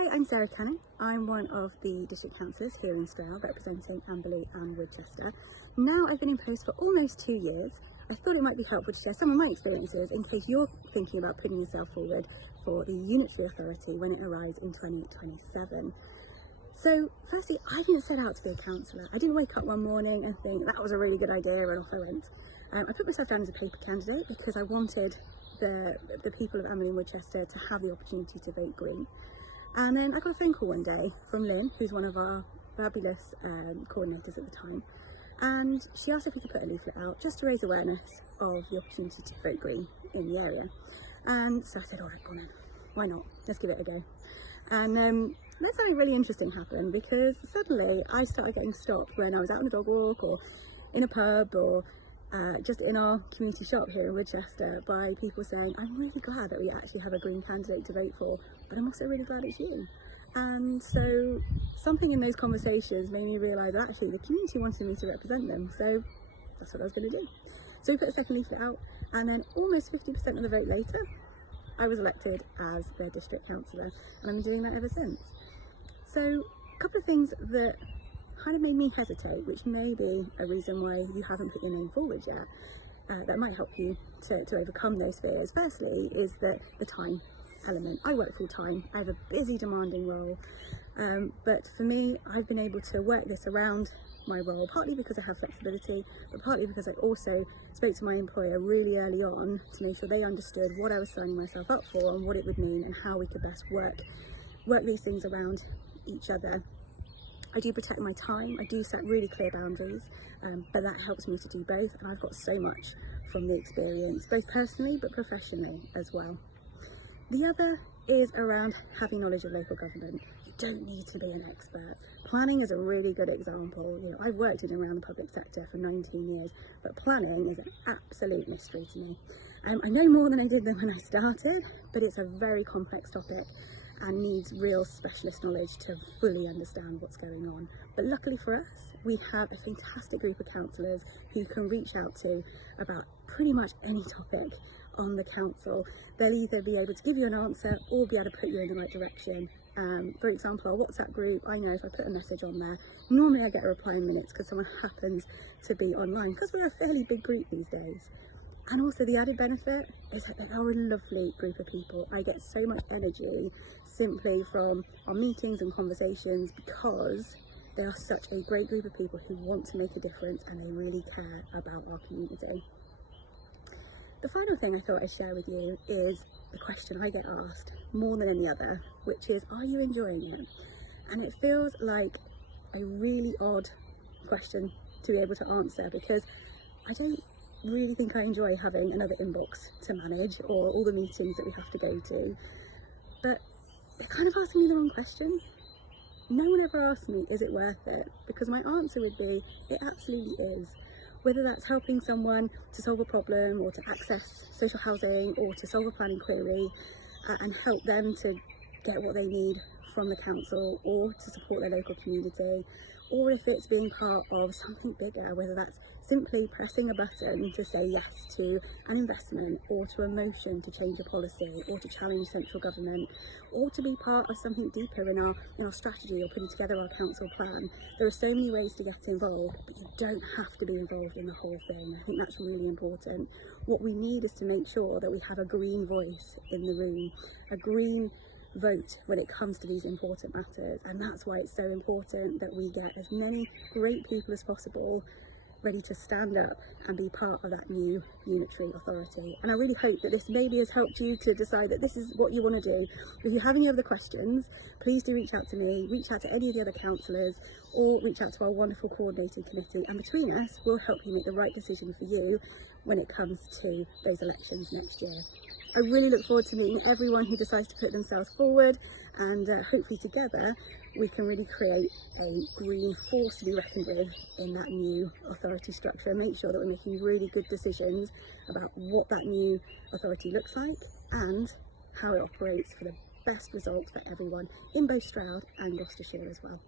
Hi, I'm Sarah Cannon. I'm one of the district councillors here in Stroud, representing Amberley and Woodchester. Now I've been in post for almost 2 years. I thought it might be helpful to share some of my experiences in case you're thinking about putting yourself forward for the Unitary authority when it arrives in 2027. So firstly, I didn't set out to be a councillor. I didn't wake up one morning and think that was a really good idea and off I went. I put myself down as a paper candidate because I wanted the people of Amberley and Woodchester to have the opportunity to vote Green. And then I got a phone call one day from Lynn, who's one of our fabulous coordinators at the time, and she asked if we could put a leaflet out just to raise awareness of the opportunity to vote Green in the area. And so I said, all right, go on then, why not, let's give it a go. And then something really interesting happened, because suddenly I started getting stopped when I was out on a dog walk or in a pub or just in our community shop here in Woodchester by people saying, I'm really glad that we actually have a Green candidate to vote for, but I'm also really glad it's you. And so something in those conversations made me realise that actually the community wanted me to represent them, so that's what I was going to do. So we put a second leaflet out, and then almost 50% of the vote later I was elected as their district councillor, and I'm doing that ever since. So a couple of things that kind of made me hesitate, which may be a reason why you haven't put your name forward yet, that might help you to overcome those fears. Firstly is the time element. I work full time, I have a busy demanding role, but for me I've been able to work this around my role, partly because I have flexibility, but partly because I also spoke to my employer really early on to make sure they understood what I was signing myself up for and what it would mean and how we could best work these things around each other. I do protect my time, I do set really clear boundaries, but that helps me to do both, and I've got so much from the experience, both personally but professionally as well. The other is around having knowledge of local government. You don't need to be an expert. Planning is a really good example. You know, I've worked in and around the public sector for 19 years, but planning is an absolute mystery to me. I know more than I did when I started, but it's a very complex topic and needs real specialist knowledge to fully understand what's going on. But luckily for us, we have a fantastic group of councillors who can reach out to about pretty much any topic on the council. They'll either be able to give you an answer or be able to put you in the right direction. For example, our WhatsApp group, I know if I put a message on there, normally I get a reply in minutes because someone happens to be online, because we're a fairly big group these days. And also the added benefit is that they are a lovely group of people. I get so much energy simply from our meetings and conversations because they are such a great group of people who want to make a difference and they really care about our community. The final thing I thought I'd share with you is the question I get asked more than any other, which is, are you enjoying it? And it feels like a really odd question to be able to answer, because I don't really think I enjoy having another inbox to manage or all the meetings that we have to go to. But they're kind of asking me the wrong question. No one ever asks me, is it worth it? Because my answer would be, it absolutely is. Whether that's helping someone to solve a problem or to access social housing or to solve a planning query and help them to get what they need from the council or to support their local community, or if it's being part of something bigger, whether that's simply pressing a button to say yes to an investment or to a motion to change a policy or to challenge central government, or to be part of something deeper in our strategy or putting together our council plan. There are so many ways to get involved, but you don't have to be involved in the whole thing. I think that's really important. What we need is to make sure that we have a green voice in the room, a green vote when it comes to these important matters, and that's why it's so important that we get as many great people as possible ready to stand up and be part of that new Unitary authority. And I really hope that this maybe has helped you to decide that this is what you want to do. If you have any other questions, please do reach out to me, reach out to any of the other councillors, or reach out to our wonderful coordinating committee, and between us we'll help you make the right decision for you when it comes to those elections next year. I really look forward to meeting everyone who decides to put themselves forward, and hopefully together we can really create a green force to be reckoned with in that new authority structure, and make sure that we're making really good decisions about what that new authority looks like and how it operates for the best results for everyone in both Stroud and Gloucestershire as well.